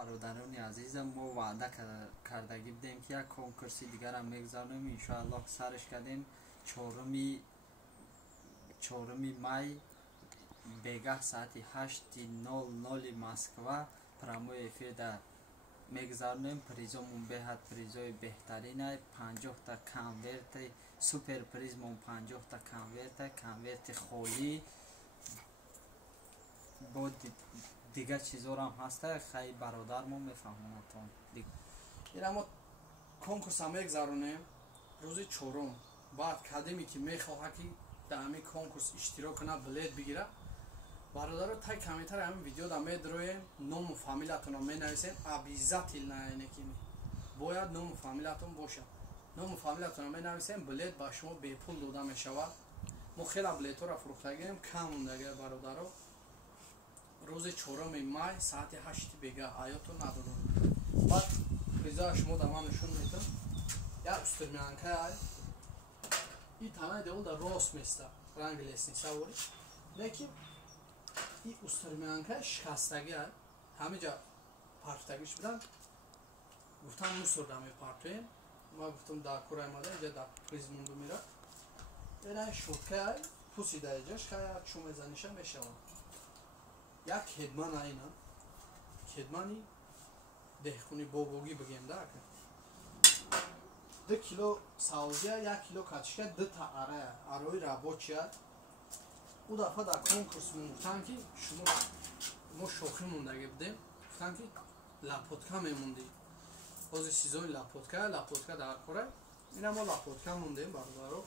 برادران عزیزم ما وعده کردگی بودیم که یک کنکورسی دیگر هم میگذاریم انشاءالله سرش کردیم چهارمی می بگاه ساعت 8:00 مسکو پراموی افیر در میگذاریم. پریزمون بهت پریزای بهترینه. 50 تا کنورت سوپر پریزمون 50 تا کنورت خالی با دیگه چیزا هم هسته. خیلی برادرمون میفهمونتون این اما کنکورس هم میگذارونیم روز چهارم. بعد کدیمی که میخواه که در همین کنکورس اشتراک کنه بلیت بگیره برادر تای کامنتر همین ویدیو دا میدرویم نام و فامیلتون رو مینویسین. ابیزتی نه که باید نام و فامیلتون باشه. نام و فامیلتون رو مینویسین بلیت با شما به پول داده میشود. ما خیلی بلیت رو فروختگیم کم موندگی برادر روز 4 می ساعت 8 بگاه آیاتون ندارم. بعد پریزا شما در من نشون میتون یا استرمیانکه این تنه دیول در راست میسته رنگ لیسنی سواری لیکن این استرمیانکه شکستگی هست. همه جا پارتگیش بدن گفتم مصر دمی پارتویم. ما گفتم در کورای ماده اینجا در پریز موندو میره اینه شوکه پوسیده اینجاش که چون میزنیشه میشون. یک کدمان اینا کدمانی دهخونی بابوگی بگیم در که 2 کیلو ساوزیه 1 کیلو کچشکه 2 تا عروی رابوچیه. او دفعه در کنکورس گفتن که شما ما شوخی موندگی بودیم گفتن که لپوتکا میموندی بازی سیزون لپوتکا در کوره این ما لپوتکا موندیم برادرو.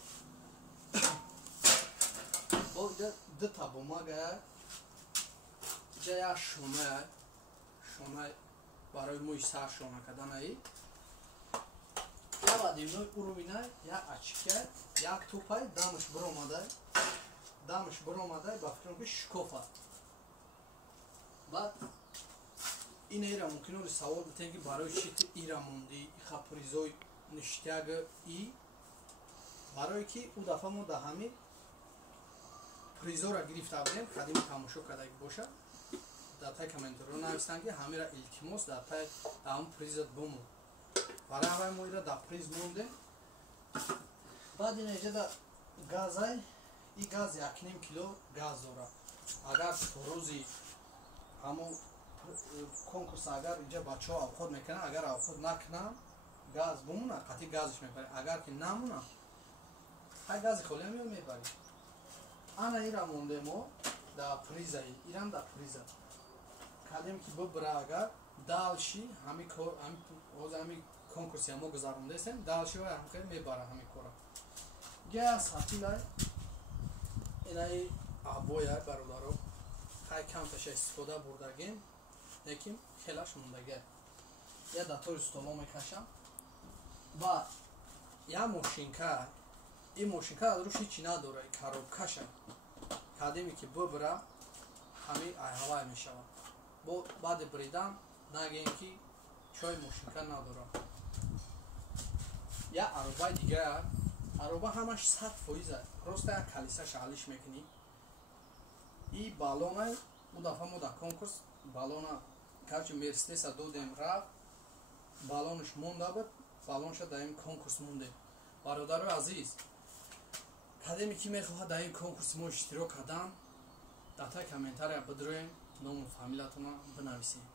با 2 تا بوماگه اینجا یک شونه برای موی سر شونه کدن ای یا بعد اینوی او بینه یا اچکه یا توپای دامش برآمده با فکرم که شکوفه. بعد این ایرا ممکنه رو سوال بتین که برای چیت ایرا موندی خپریزوی نشتیگ ای برای که او دفعه ما در همین پریزو را گرفته بودیم قدیم تماشا کرده باشه در تای کامنتر رو نوشتن که همه را التماس در تای همون پریزت بمون برای همه ما ایرا در پریز مونده. بعد این ایجا در گازای این گاز 1.5 کیلو گاز داره. اگر روزی همون کنکورس اگر اینجا بچه ها آبخود میکنن اگر آبخود نکنن گاز بمونه قطعی گازش میبره. اگر که نمونه های گاز خالی هم میبری. انا ایرا مونده ما در پریزه ایران در پریزه کدیم که ببره اگر دالشی همین کنکورسی هم گذارونده هستیم دالشی های هم که میبره همین کورا گاز حتیلای اینای آبوی های برادارو خیلی کم تشه استفاده بردگیم لیکن خیلیش موندگه یا داتور استولو میکشم و یا موشینکه این موشینکه روش هیچی نداره کارو کشه کدیمی که ببره همین هوای میشود. بعد بریدن نگین که چای موشینکه نداره. یا عروبای دیگه عروبا همش 100% پروسته یک کلیسه شغلش میکنی. این بالونه او دفعه ما در کنکورس بالونه کارچی مرسدس دادیم رفت بالونش مونده بود بالونش در این کنکورس مونده. برادر عزیز کدیمی که میخواد در این کنکورس ما اشتراک کردن در تای کامنتر بدروین نام و فامیلتون بنویسید.